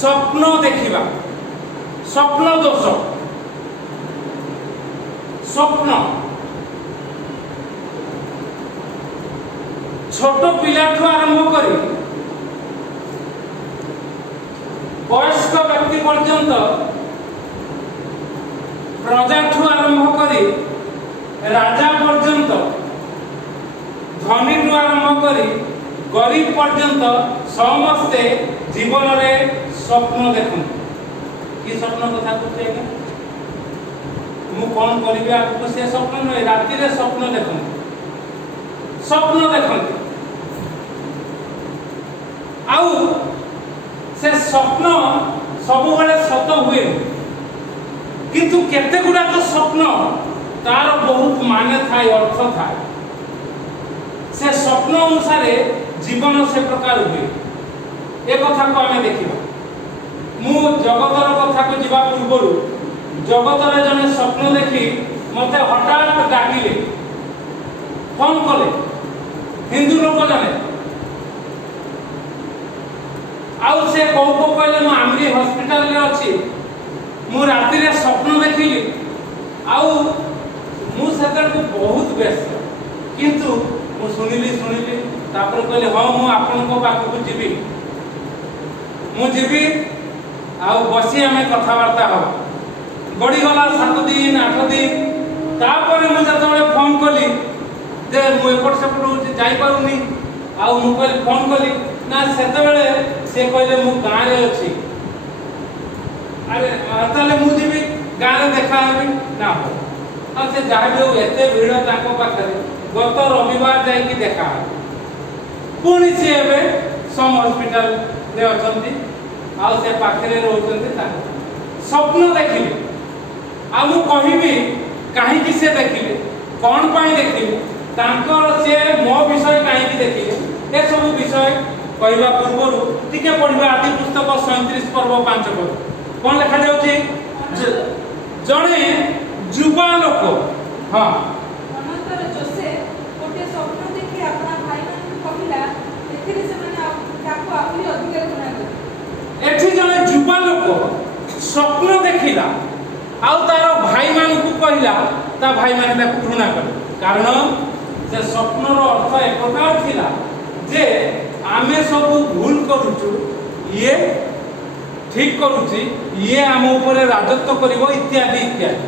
स्वप्न देखिबा स्वप्न दोष स्वप्न छोट पिलाठू आरंभ करी वयस्क व्यक्ति पर्यंत प्रजाठू आरंभ करी राजा पर्यंत धनी आरंभ करी गरीब पर्यंत समस्ते जीवन में स्वप्न देखते कि स्वप्न कथा कहते मु कौन करी आपको से स्वप्न नहीं राति रे स्वप्न देखते आउ से स्वप्न सब बेले सत हुए किंतु केते गुडा तो स्वप्न तार बहुत माने थाए अर्थ थाए से स्वप्न अनुसार जीवन से प्रकार हुए ए कथा को आमे देखिबा मु जगतर कथा को जीवा पूर्व जगतर जने स्वप्न देखी मते हठात डाकिले फोन कले हिंदू लोक जने आउ से कहू कहले मु आमरी हॉस्पिटल रे अछि मु राति रे स्वप्न देखिली आउ मु सेकर को बहुत व्यस्त किंतु मु सुनिली तापर कहले हां मु आपन को पाख को जीवी मु जीवी आउ बसी हमें कथा वार्ता हो गड़ी गला 7 दिन 8 दिन तापर मु जतबे फोन कली जे मु एपट सेपट जाई पारुनी आउ मु कहली फोन कली ना सेतबेले से कहले मु गां रे अछि अरे ताले मु जीवी गां रे देखा हेबी ना हो आ से जाय भी एते भीड़ ताको पाखरे गत रविवार जाई की देखा पुणी सी एबे सम हॉस्पिटल रे अछंती आ से पाखरे रहउछंती ता स्वप्न देखिले आ मु कहिबी काहे कि से देखिले कोन पाई देखिले तांकर से मो विषय काहे कि देखिले ए सब विषय कहबा पूर्व टिके पढिबा आदि पुस्तक 37 पर्व 5 पद कोन लिखा जाउची जणे जुवा लोक हां अनंतर जोसेफ कोटे स्वप्न देखि अपना भाई मान कहिला एथिरे से माने ताको आहुरी अधिकार गुना कर एठी जणे जुवा लोक स्वप्न देखिला आउ तार भाई मान को कहिला ता भाई मान ताको घृणा करे कारण से स्वप्नर अर्थ एक प्रकार थिला जे आमे सब भूल करूछु ये ठीक करूची ये आम ऊपर राजत्व करिवो इत्यादि इत्यादि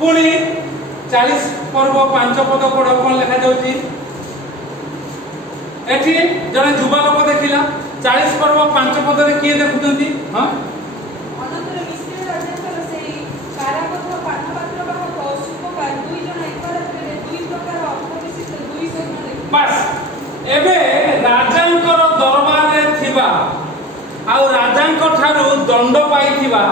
पुणी 40 पर्व 5 पद पढ़ कौन लिखा जाउची एठी जने जुवा लोक देखिला 40 पर्व 5 पद रे किए देखुतंती हां अनंतर मिस्र राजा से कारापत्र पाठपात्र बाहक सुपका दुई जण एक रात्रि दुई प्रकार अर्थविशिष्ट दुई स्वप्न देखि बस एबे राजांकर दरबार रे थिबा आउ राजांक ठारू दंड पाइथिबा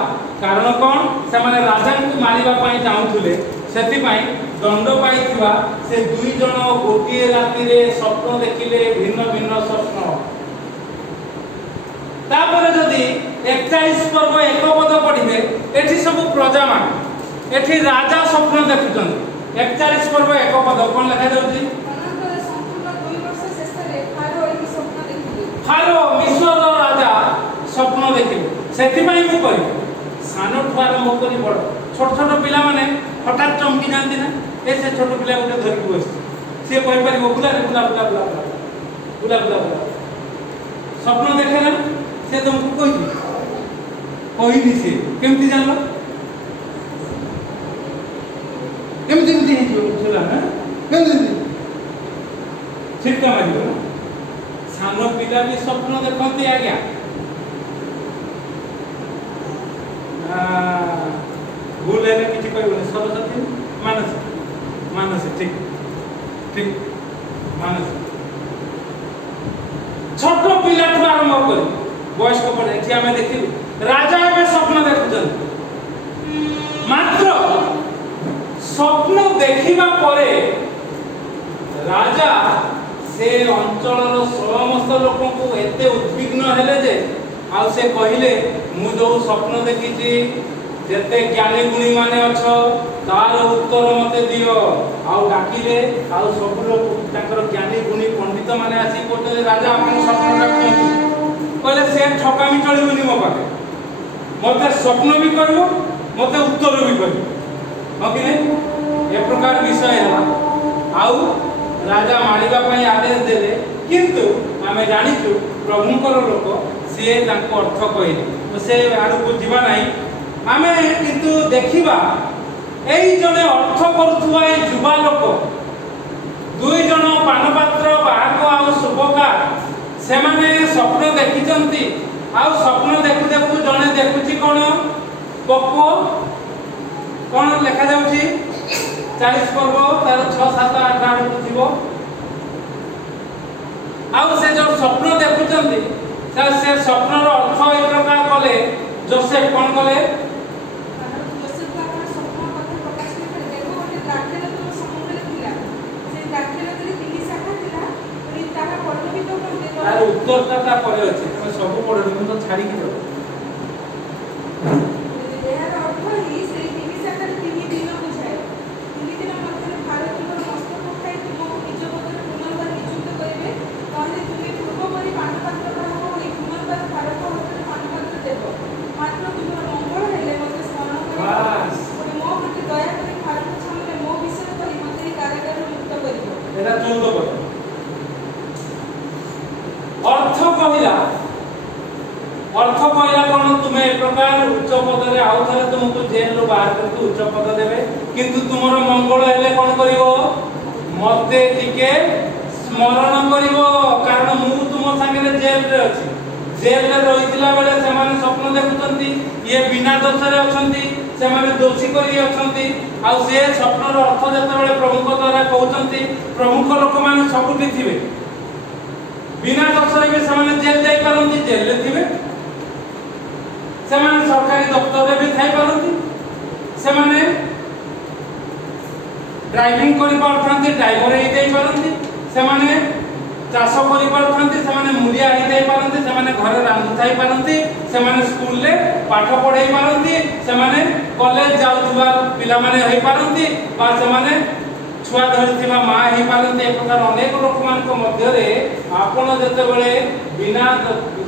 कारण कोन से माने राजा को मारिबा पई चाहुथुले सेति पई दंड पाइथिबा से दुई जण गोटिए राति रे स्वप्न देखिले भिन्न भिन्न स्वप्न तापर जदी 41 पर्व एक पद पढिबे एठी सब प्रजा मान एठी राजा स्वप्न देखुछन 41 पर्व एक पद कोन लिखा जाउची अनंतर संपूर्ण 2 वर्ष शेष रे फारो एही स्वप्न देखिले फारो मिस्र राजा स्वप्न देखिले सेति पई मु कहि सानो ठु आरंभ करी बड़ छोट छोट पिला माने हठात चमकी जानती ना ए से छोट पिला उठे धरि बस से कहि पारिबो बुला बुला बुला बुला बुला बुला बुला स्वप्न देखेला से तुमको कहि से केमती जानलो केमती हे जोला ना केमती ठीक का मारिबो ना सानो पिला भी स्वप्न देखंती आ गया भूल है किसी कहबो सरस्वती मानस मानस ठीक ठीक मानस छोट पिला ठु आरंभ कर वयस्क पड़े जे हमें देखिलु राजा में स्वप्न देखुछन मात्र स्वप्न देखिबा परे राजा से अंचलर समस्त लोक को एते उद्विग्न हेले जे आ से कहिले मु जो स्वप्न देखिछि जेते ज्ञानी गुणी माने अछ तार उत्तर मते दियो आउ डाकिले आउ सब लोग ताकर ज्ञानी गुणी पंडित माने आसी कोटे राजा अपन स्वप्न देखु कहले से ठकामी चलबनी मो पाखे मते स्वप्न भी करबो मते उत्तर भी करबो हो कि नहीं ए प्रकार विषय है आउ राजा मारिबा पई आदेश देले किंतु आमे जानिचु प्रभुंकर लोक से तांको अर्थ कहले तो से आरु को जीवा नाही आमे किंतु देखिबा एई जने अर्थ करूथुवा ए जुवा लोक दुई जन पानपात्र बाहक आउ शुभका से माने स्वप्न देखिचंती आउ स्वप्न देखु देखु जने देखुची कोन पप्पो कोन लेखा जाउची 40 पर्व तार 6 7 8 आड़ थिबो आउ से जो स्वप्न देखुचंती से स्वप्नर अर्थ ए प्रकार कले जोसेफ कोन कले तार उत्तरता परे अछि तमे सब पढे हम तो छाडी कि दो एहार अर्थ ही से तीन शाखा तीन दिन बुझाए तीन दिन मध्य भारत को मस्तक उठाई तुम निज पदरे पुनर्बार नियुक्त करिवे कहले तुमे पूर्व परि पानपात्र भाव होई पुनर्बार भारत हस्ते पानपात्र देबो मात्र तुमर मंगल हेले मते स्मरण करियो और मो प्रति दया करि भारत छामले मो विषय कहि मते कारागार मुक्त करियो एटा 14 पद अर्थ कहला कोन तुमे एक प्रकार उच्च पद रे आउ थरे तुमको जेल रो बाहर करके उच्च पद देबे किंतु तुमरो मंगल हेले कोन करिवो मते टिके स्मरण करिवो कारण मु तुम संगे जेल रे अछि जेल रे रहितला बेले से माने स्वप्न देखुचंती ये बिना दोष रे अछंती से माने दोषी करी अछंती आ से स्वप्न रो अर्थ जते बेले प्रमुख द्वारा कहउचंती प्रमुख लोक माने सबुठी थिबे बिना दोषरे भी समाने जेल जाई पारंती जेल रे थिबे समाने सरकारी दफ्तर रे भी थाई पारंती समाने ड्राइविंग करि पारथांती ड्राइवर हे जाई पारंती समाने चाष करि पारथांती समाने मुरिया हे जाई पारंती समाने घर रांधु थाई पारंती समाने स्कूल रे पाठ पढाई पारंती समाने कॉलेज जाउथबा पिला माने हे पारंती बा समाने छुआ धरिथिबा मा हे पारंती एक प्रकार अनेक लोक मान को मध्य रे आपण जते बेले बिना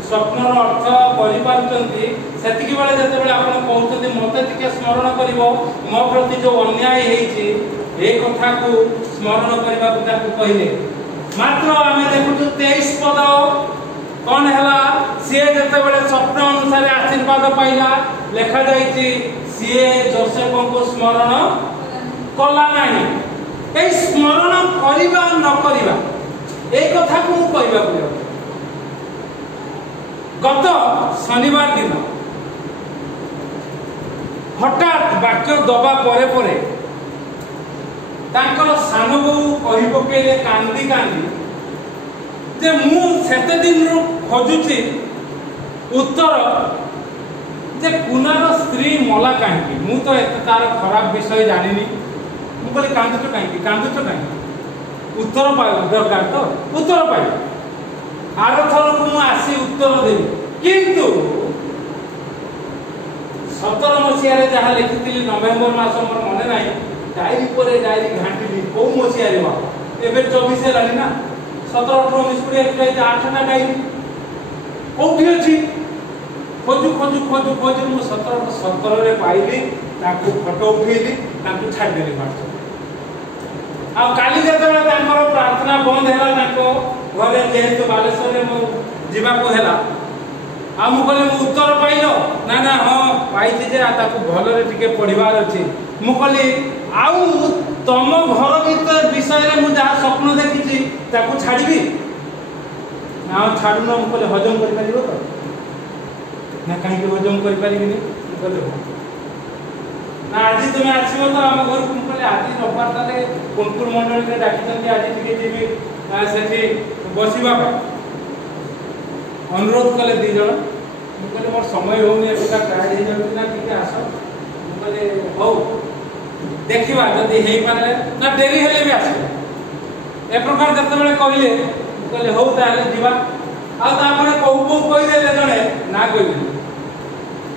स्वप्नर अर्थ करि पारचंती सेतिकी बेले जते बेले आपण कहउचंती मते टिके स्मरण करिवो मो प्रति जो अन्याय हेछि ए कथा को स्मरण करबा को ताकू कहिले मात्र आमे देखुछु 23 पद कोन हला से जते बेले स्वप्न अनुसार आशीर्वाद पाइला लेखा जाईछि से जोसेफ को स्मरण कला नाही ए स्मरण करिबा न करिबा ए कथा को मु कहबा को गत शनिवार दिन हठात वाक्य दबा परे परे तांकर सान बहू कहि पकेले कांदी कांदी जे मु सेते दिन रो खोजुची उत्तर जे कुनार स्त्री मला कांकी मु तो एत तार खराब विषय जानिनी मु कहले कांदुच कांकी उत्तर पाइ दरकार तो उत्तर पाइ आर थर को मु आसी उत्तर देबी किंतु 17 मसिया रे जहा लिखितिली नवेम्बर मास मोर मने नाही डायरी परे डायरी घांटीली को मसिया रे बा एबे 24 लानी ना 17 18 19 20 21 8 ना डायरी कोठी अछि खोजु मु 17 रे पाइली ताकू फोटो उठेली ताकू छाड देली व्हाट्सएप आ काली जेतबे तांकर प्रार्थना बंद हैला ताको घरे जेहेतु बालेश्वर रे मु जीवा को हैला आ मु कहले मु उत्तर पाइलो ना ना हां पाइछि जे ताकू भलो रे टिके पढिबार अछि मु कहले आउ तम घर भीतर विषय रे मु जा स्वप्न देखिछि ताकू छाडबी ना छाडु न मु कहले हजम करि परिबो तो ना काहे के हजम करि परिबिनी मु कहले ना आज तुम आछिबो तो हम घर को कहले आज रविवार ताले कोनपुर मंडल रे डाकितंती आज टिके जेबी सेठी बसिबा अनुरोध कले दी जण मु कहले मोर समय होनी एटा टाइड हे जाउती ना टिके आसो मु कहले हो देखिबा जदी हेई पारे ना डेरी हेले भी आसो ए प्रकार जते बेले कहिले मु कहले हो ताले जीवा आ तापरे कहू कहू कहि देले जणे ना कहिबी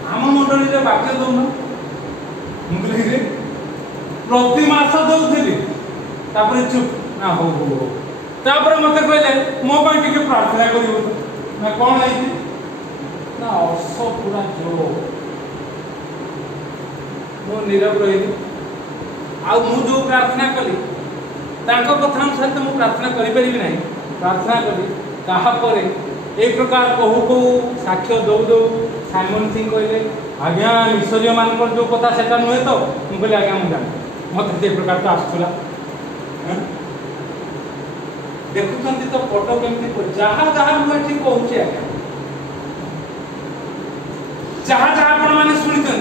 हम मंडली रे बाक्य दउन मुगली प्रति मास दउथिली तापरे चुप ना हो तापरे मते कहले मो ପାଇଁ ଟିକେ प्रार्थना करिवो ना कोन आइती ना अर्श पूरा जो मु नीरव रही आउ मु जो प्रार्थना कली तांको कथा अनुसार तो मु प्रार्थना करि परिबि नाही प्रार्थना कली कहा परे एक प्रकार कहू कहू साक्ष्य दौ दौ साइमन सिंह कहले आज्ञा ईश्वरीय मानकर जो कथा सेटा नुहे तो मु कहले आज्ञा मु जान मत से प्रकार तो आसुला देखुछंती तो फोटो केमती को जहा जहा मु एठी कहूची आज्ञा जहा जहा आपण माने सुनितन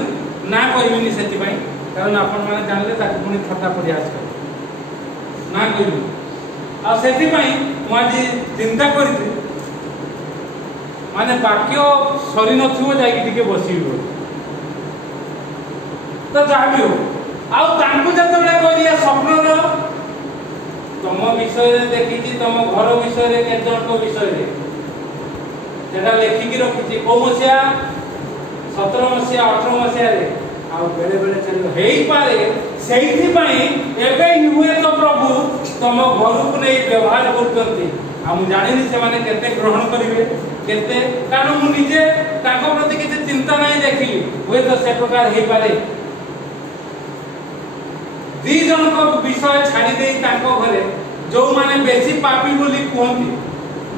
ना कहबिनी सेति पई कारण आपण माने जानले ताकि पुनी थटा प्रयास कर ना कहबी आ सेति पई मु आज चिंता करथि माने वाक्य सरी नथिबो जाई टिके बसिबो तो जाबी हो आ तांकु जते बेले कहलिया स्वप्न रो तम विषय रे देखिछि तम घर विषय रे केजन को विषय रे जेटा लेखि कि रखिछि को मसिया 17 मसिया 18 मसिया रे आ बेले बेले चल हेई पारे सेइथि पई एबे ही हुए तो प्रभु तम घर को नै व्यवहार करतंती आ मु जानिनी से माने केते ग्रहण करिवे केते कारण मु निजे ताको प्रति किछि चिंता नै देखिली हुए तो से प्रकार हेई पारे दी जन को विषय छाड़ी दे ताको घरे जो माने बेसी पापी बोली कहंती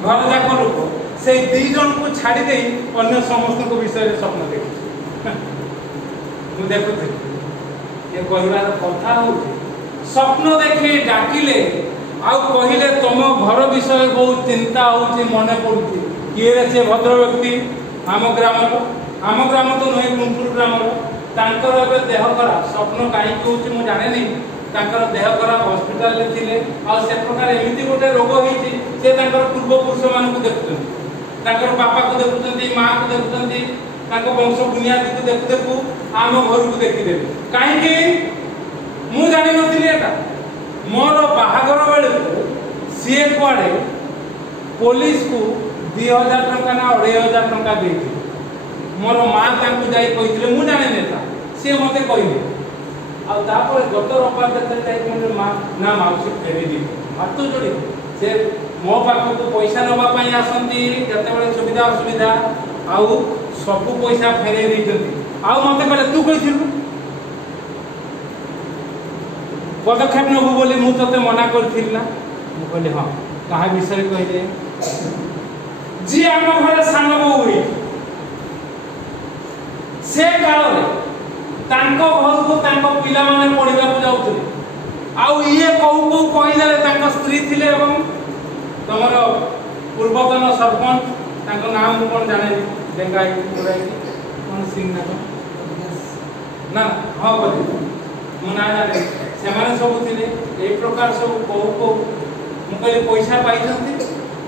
घर जाक लोक से दी जन को छाड़ी दे अन्य समस्त को विषय रे स्वप्न देखि मु देखुथि ये कहबार कथा हो स्वप्न देखि डाकिले आ कहिले तुम घर विषय बहुत चिंता होची मने पड़ुची किए रे से भद्र व्यक्ति आम ग्राम तो नय गुंटूर ग्राम तांकर एबे देह खराब स्वप्न काई होची मु जाने नहीं तांकर देह खराब हॉस्पिटल ले थिले आ से प्रकार एमिति गोटे रोग होईची से तांकर पूर्व पुरुष मान को देखुछन तांकर बापा को देखुछंती मां को देखुछंती तांको वंश बुनियादी को देखु देखु आम घर को देखि दे काई के मु जानि नथिली एटा मोर बाहागर बेले सीए कुआडे पुलिस को 2000 टंका ना 2500 टंका देथि मोर मां तांको जाई कहिथिले मु जाने नेता से मते कहिले आ तापर गत रविवार देखते जाई मोर मां ना माउसी फेरी दी हाथ जोड़ी से मो पाखो को पैसा नबा पई आसंती जते बेले सुविधा असुविधा आउ सब पैसा फेरे देइछंती आ मते कहले तू कहिथिलु पदक्षेप नबु बोली मु तते मना करथिल ना मु कहले हां कहा विषय कहले जी आम घरे सान बो हुई से काल तांको घर को तांको पिला माने पढिबा को जाउथले आउ इए कहू कहू कहिले तांको स्त्री थिले एवं तमर पूर्वतन सरपंच तांको नाम कोन जाने डेंगाई पुराई कोन सिंह ना हां बोली मु ना जाने से माने सब थिले ए प्रकार सब कहू कहू मु कहले पैसा पाइछंती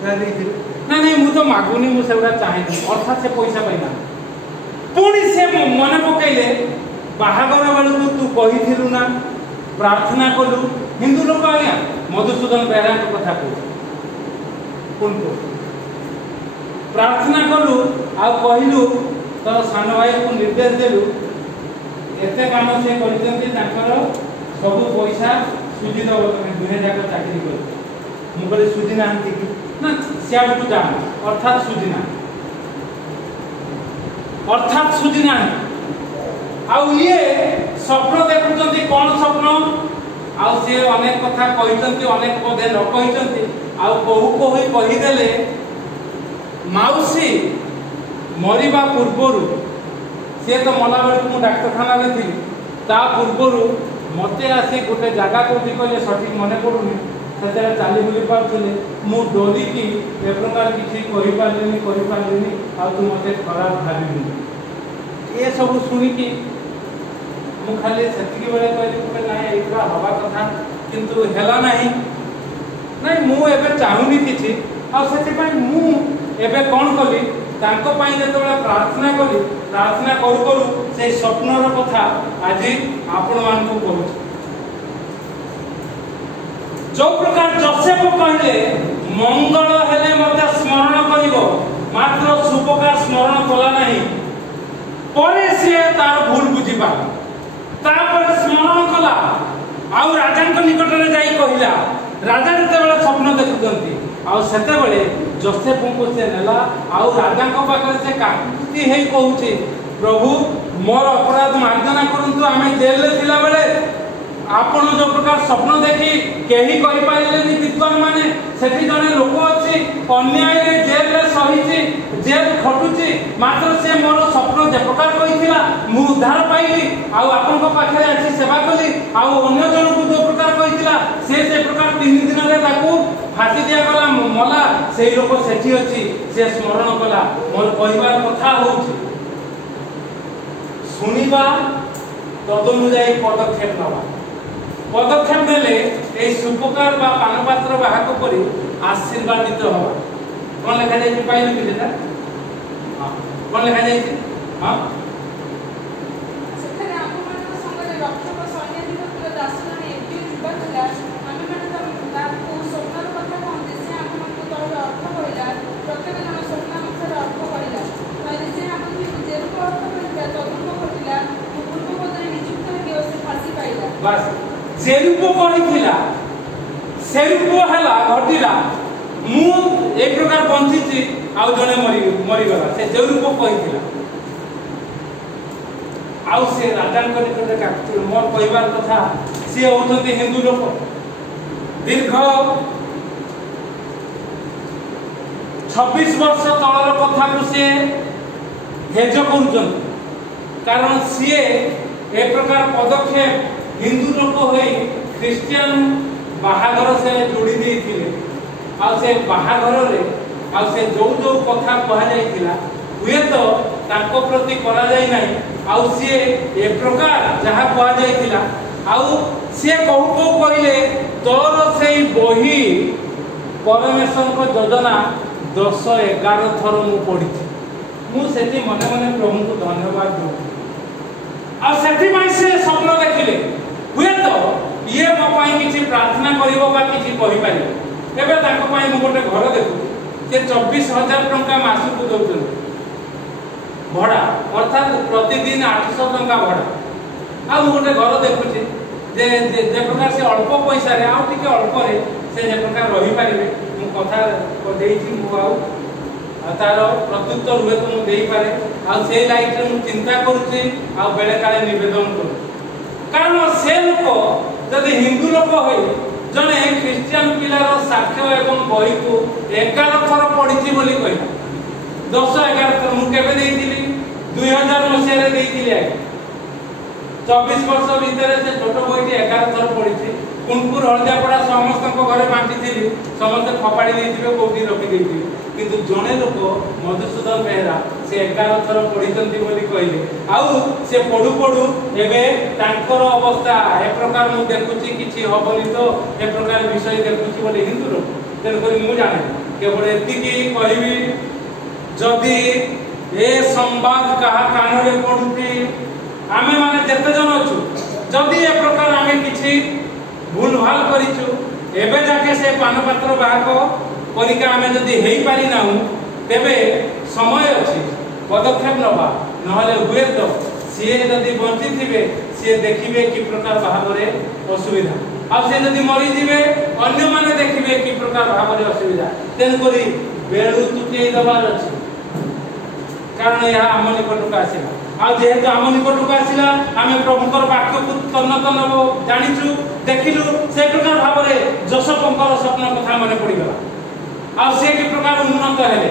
ना देथिले ना नहीं मु तो मागुनी मु सेउडा चाहे अर्थात से पैसा पाइना पुणी से मन पकैले बाहागर बेलू तू कही ना प्रार्थना कलु हिंदू लोक आज्ञा मधुसूदन बेहरा कथा कौन प्रार्थना कलु आ कहलु तोर सान भाई को निर्देश देलु एते काम से करजंती ताकर सब पैसा सुजी दब तमे दुहे जाक चाकरी कर मु कहले सुजी नांती कि ना सियाड को जा अर्थात सुजी ना आउ ये स्वप्न देखुचंती कौन स्वप्न आउ से अनेक कथा कहिचंती अनेक पदे न कहिचंती आउ कहू कहू कहि देले माउसी मरिबा पूर्वरु से तो मला बेले मु डाक्तरखाना रे थी ता पूर्वरु मते आसी गोटे जागा कोठी कहले सठिक मने पडुनी सेते चाली बुली पाउथले मु डोरी की ए प्रकार किछि कहि पारलिनी आ तू मते खराब भाबिनी ए सब सुनी की मु खाली सेतिकी बेले कहली ना एका हवा कथा किंतु हेला नहीं मु एबे चाहुनी किछि आ सेति पई मु एबे कोन कली तांको पई जते बेले प्रार्थना करू करू से स्वप्नर कथा आज आपण मान को कहू जो प्रकार जोसेफ कहले मंगल हेले मते स्मरण करिवो मात्र सुपकार स्मरण कला नहीं परे से तार भूल बुझिबा तापर स्मरण कला आउ राजा निकट रे जाई कहिला राजा जते बेले स्वप्न देखुचंती आउ सेते बेले जोसेफ को से नेला आउ राजा को पाखरे से काकुति हेई कहूची प्रभु मोर अपराध मार्जना करंतु आमे जेल रे थिला बेले आपण जो प्रकार स्वप्न देखि केही करि पाइलेनी विद्वान माने सेठी जने लोक अछि अन्याय रे जेल रे सहिची जेल खटुची मात्र से मोर स्वप्न जे प्रकार कहिथिला मु उद्धार पाइली आउ आपण को पाखरे अछि सेवा कली आउ अन्य जन को जो प्रकार कहिथिला से प्रकार 3 दिन रे ताकू फाटी दिया गला मला सेही लोक सेठी अछि से स्मरण कला मोर कहिबार कथा होउची सुनिबा तदनुयायी पदक्षेप नवा पदक्षेप देले ए सुपकार बा पानपात्र बाहक परि आशीर्वादित होबा कोन लेखा जाय पाइलु कि जेटा हां कोन लेखा जाय हां सेखरे आपमान संगे रक्षक सैन्याधिपति दासजन एटी दिबतला आमे माने ताकू स्वप्नर कथा कहते से आपमान को तोर अर्थ कहिला प्रत्येक जन स्वप्न मथर अर्थ कहिला ताले से आपन जेल को अर्थ कहिला तदुप कहिला पूर्व पदरे नियुक्त के से फांसी पाइला बस जेरूप कहिथिला सेरूप हला घटिला मु एक प्रकार बंचिची आउ जने मरी गला से जेरूप कहिथिला आउ से राजा को निकट काकुति मोर कहिबार कथा से होतते हिंदू लोक दीर्घ 26 वर्ष तळर कथा को से हेज करूछन कारण सी ए प्रकार पदक्षेप हिंदू लोक होई ख्रिस्टियन बाहागर से जोड़ी देथिले आ से बाहागर रे आ से जो कथा कहा जाइथिला हुए तो ताको प्रति करा जाय नाही आ से ए प्रकार जहा कहा जाइथिला आ से कहू कहले तोर से बही परमेश्वर को योजना 10-11 थर मु पढ़ी मु सेठी मने मने प्रभु को धन्यवाद दो आ सेठी माई से स्वप्न देखिले हुए तो ये मो पाई किछि प्रार्थना करिवो बा किछि कहि पारि एबे ताको पाई मु गोटे घर देखु से 24,000 टंका मासु को दउछन भड़ा अर्थात प्रतिदिन 800 टंका भड़ा आ मु गोटे घर देखुछि जे प्रकार से अल्प पैसा रे आ टिके अल्प रे से जे प्रकार रहि पारिबे मु कथा को देइछि मु आउ तार प्रत्युत्तर हुए तो मु देई पारे आ से लाइट रे मु चिंता करूछि आ बेले काले निवेदन करू कारण से लोक जदि हिंदू लोक होई जने क्रिश्चियन पिलार साक्ष्य एवं बही को 11 थर पढ़ी बोली कहला 10-11 थर मु केबे देइथिली 2000 मसिया रे देइथिली 24 वर्ष भीतर से छोट बहीटी 11 थर पढ़ी कुनपुर हळदियापड़ा समस्त घरे बांटी समस्त खपाड़ी देइथिबे कोठी रखी देइथिबे किंतु जने लोक मधुसूदन बेहरा से 11 थर पढ़िचंती बोली कहले आउ से पढु पढु एबे तांकर अवस्था ए प्रकार मु देखुची किछि होबनी तो ए प्रकार विषय देखुची बोली हिंदू लोक तेन करी मु जाने केवल एति की कहबी जदि ए संवाद कहा कान रे पढुती आमे माने जते जन अछु जदि ए प्रकार आमे किछि भूल भाल करिछु एबे जाके से पानपात्र बाहको परीक्षा आमे जदि हेई पारि नाहु तेबे समय अछि पदक्षेप नबा नहले हुए तो सी जदि बंची थिबे सी देखिबे कि प्रकार भाबरे असुविधा आ से जदि मरि जिवे अन्य माने देखिबे कि प्रकार भाबरे असुविधा तेन करी बेळु तुके दबार अछि कारण यह आम निकटक आसिला आ जेहेतु आम निकटक आसिला आमे प्रभुकर वाक्य को तन्न तन्न जानिछु देखिलु से प्रकार भाबरे जसपंकर स्वप्न कथा मने पड़ी गला आ से कि प्रकार उन्नत हेले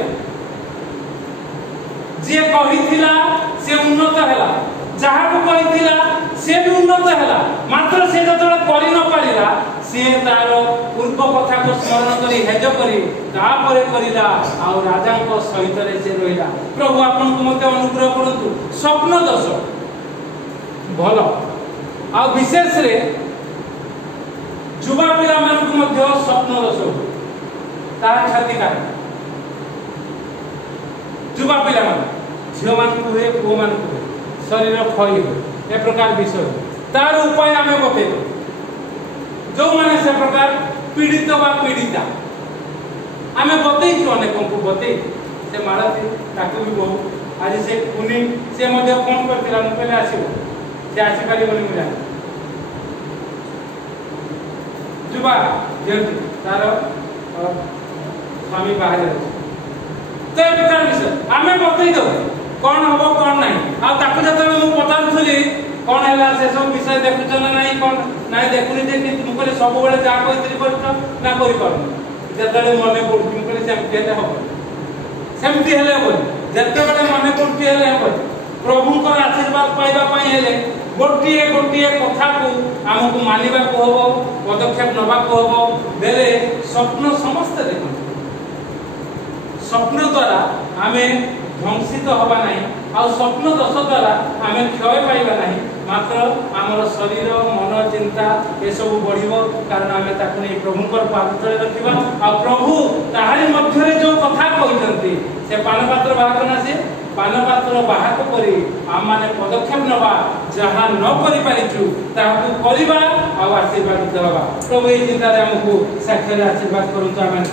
जे कहिथिला से उन्नत हेला जहा को कहिथिला से भी उन्नत हेला मात्र से जतले करि न पारिला से तार पूर्व कथा को स्मरण करी हेज करी तापरे करिला आ राजा को सहित रे से रहिला प्रभु आपन को मते अनुग्रह करंतु स्वप्न दश भलो आ विशेष रे युवा पिला मान को मध्य स्वप्न दश तार क्षतिकार युवा पिला मान झियो मान को हुए पुओ मान को शरीर क्षय हुए ए प्रकार विषय तार उपाय आमे बते जो माने से प्रकार पीड़ित बा पीड़िता आमे बते छु अनेक को बते से माळती ताको भी बहु आज से पुनी से मध्य फोन करथिला न पहले आसीबो से आसी पारी बोली मुजा जुबा जेंतु तार स्वामी बाहर तो ये प्रकार विषय आमे बतई दो कौन हम कौन ना आगे जो पचारूली कौन है से सब विषय देखुच ना ना कौन ना देखुनी देखी मुझे सब बेले जहाँ कही ना करते मन पड़ू मुझे सेमती हम सेमती जिते बड़े मन पड़ती हम प्रभुंर आशीर्वाद पाइबापी गोटे गोटे कथा को आमको मानवा हम पदक्षेप नवाक हम बेले स्वप्न समस्ते देख स्वप्न द्वारा आम ध्वंसित हवा नहीं आ स्वप्न दोष द्वारा आम क्षय पाइबा नहीं मात्र आमर शरीर मन चिंता ये सब बढ़िबो कारण आम ताकू नहीं प्रभुंकर पात्र रखिबा आ प्रभु ताहारी मध्य जो कथा कहते से पानपात्र बाहक ना से पानपात्र बाहक परी आम माने पदक्षेप नवा जहाँ न करि पारिचु ताहाकू करबा आ आशीर्वाद देबा प्रभु ए चिंता रे हमकु साक्षात आशीर्वाद करंतु आम